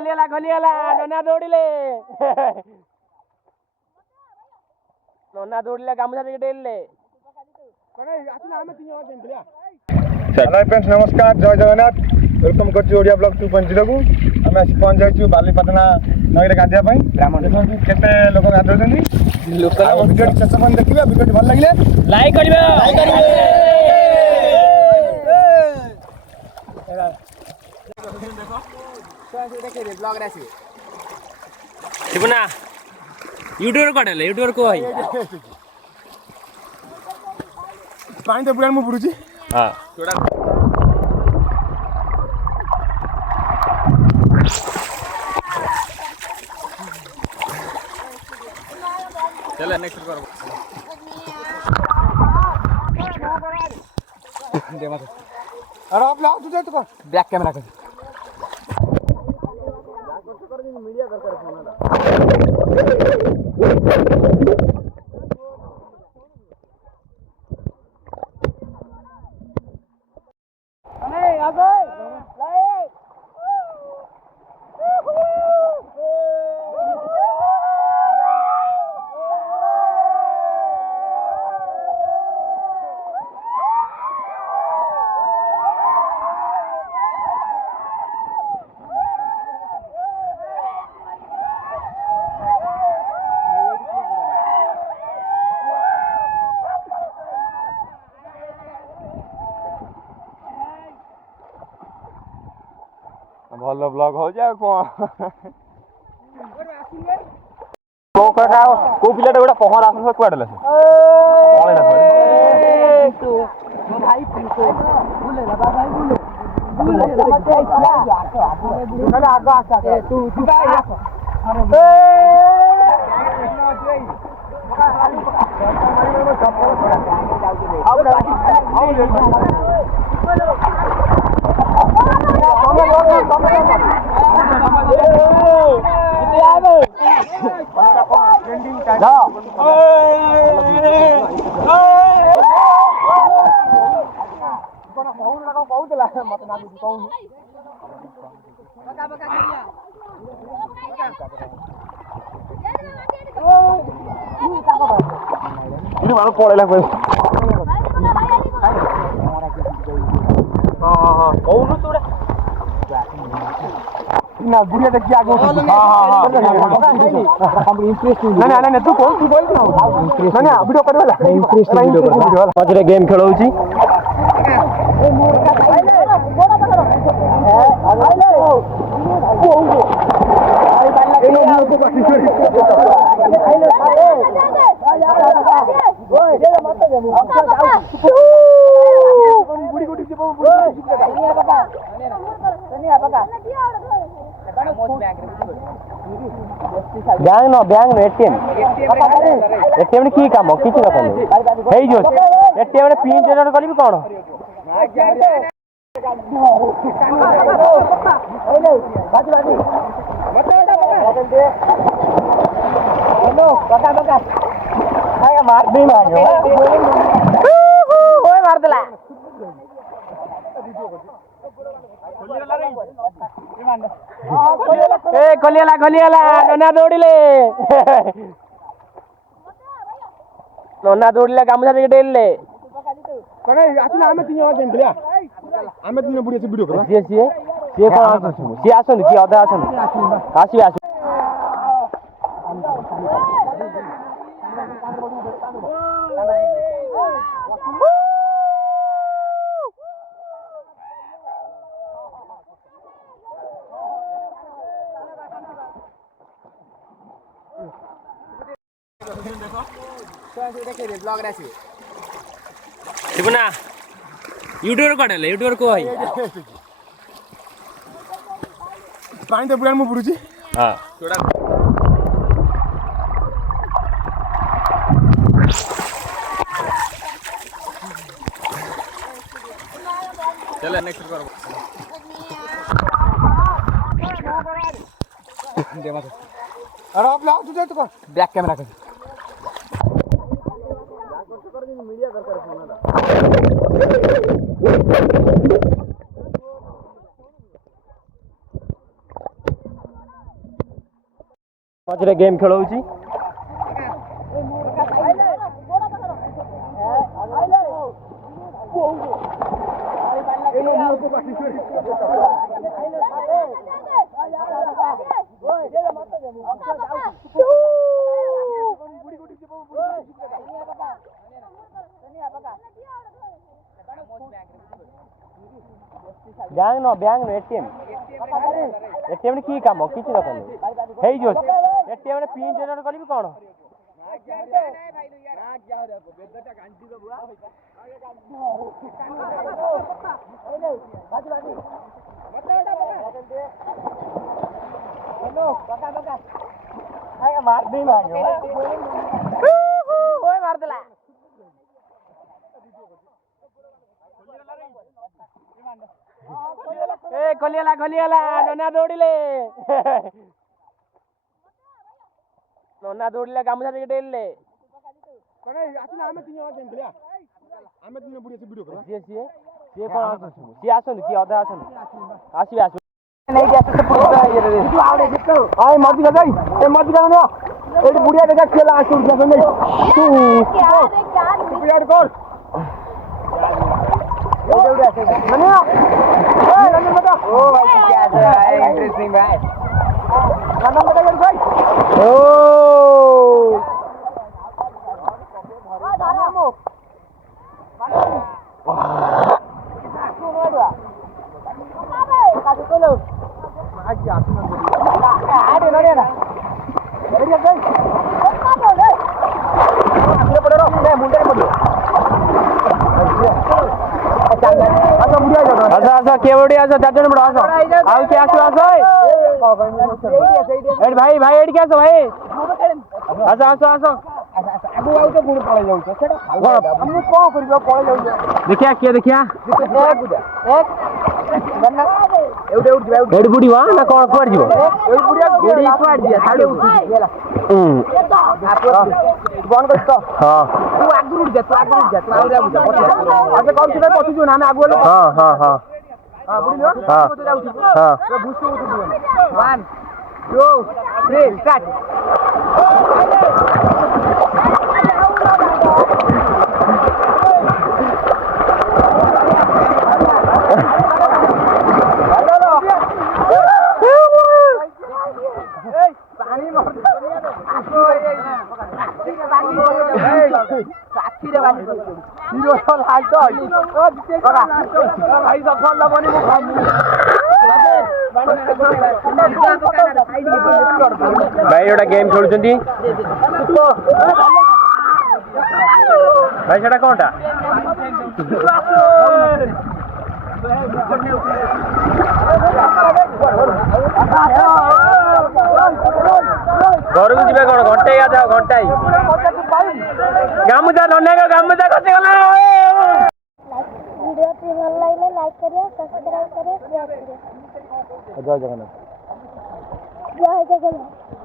ଖୋଲିଗଲା ନନା ଦୌଡ଼ିଲେ ଗାମୁଛା ଟିକେ ଡେଇଲେ। नमस्कार जय जगन्नाथ वेलकम कर ब्लॉग 2.0 को आम आसी पहुंच जाइए बालीपाटना नई गाधिया केते लोक गाधौं वीडियो शेष पर्यंत देखिए वीडियो भल लगे लाइक ना यूट्यूबर कटेले यूट्यूबर को भाई पानी तो बुढ़ा मुझे बुड़ूची हाँ चल नेक्स्ट करो दे मत अरे आप लाओ तुझे तो बैक कैमरा कर मीडिया कर फोन भल ब्लॉग हो जाए कौन को पिला गोटा पहर आस कुआडे पड़ेगा ना बुढ़िया देखिए आगे तू बोल ना वीडियो कर गेम खेल बैंक न बैंक एटीएम एटीएम की काम किसी दरकार नहीं जो एटीएम पिन जनरेट करी कौन मार देला खोलिगला नना दौड़िले गामुछा ଟିକେ ଡେଇଲେ ଆମେ ତିନି ବୁଢୀ ଭିଡିଓ କର ସିଏ କଣ ଆସୁଛନ୍ତି ସିଏ ଆସନ୍ତି କିଏ ଅଧା ଆସନ୍ତି ଆସିବେ ना यूट्यूबर कटेले यूट्यूबर को भाई पानी तो बुढ़ा मुझे बुड़ूची हाँ चल नेक्स्ट करो दे मत अरे आप लाओ तुझे तो बैक कैमरा कर मीडिया कर फोन ସେଟା ଗେମ୍ ଖେଳଉଛି। ବ୍ୟାଙ୍କ ନ ଏଟିଏମ୍ ରେ କି କାମ କିଛି ଦରକାର ନାହିଁ ହେଇଯିବ। ଏଟିଏମ୍ ରେ ପିନ୍ ଜେନେରେଟ୍ କରିବି କଣ? ମାରିଦେଲା ଖୋଲିଗଲା ନନା ଦୌଡ଼ିଲେ ଗାମୁଛା ଟିକେ ଡେଇଲେ। ସିଏ କଣ ସିଏ ଆସନ୍ତୁ କିଏ ଅଧା ଆସନ୍ତୁ ଆସିବେ ଆସିବେ ଏଇଠି ବୁଢିଆ ଦେଖା ଖେଳ किए बड़ी आस 4 जन बड़ा आस आउ के आसो आसो ए भाई भाई एडी के आसो भाई आसो आसो आसो आगु आउ तो गुण पळे जाउ सेटा हम को करियो पळे जाउ देखिया के देखिया एक गन्ना एउडे उठ जाउ एडी बुडी वा ना कोन कोड जीवो एडी बुडी बुडी कोड दिया साडे उठ गेला बन कर तो हां तू आगु उठ जा तू आउरे आगे कौन से पति जो ना आगु हां हां हां हां बुडी लो हां हां तो बुसु उठ दियो 1 2 3 स्टार्ट भाई गोटा गेम खेलुछंती भाई सेटा कोनटा घर को जीवे कोन घंटे या जाओ घंटाई गामुजा नने का गामुजा कसे गला वीडियो टी भल लागले लाइक करिए सब्सक्राइब करिए शेयर करिए जय जगन्नाथ जय जगन्नाथ।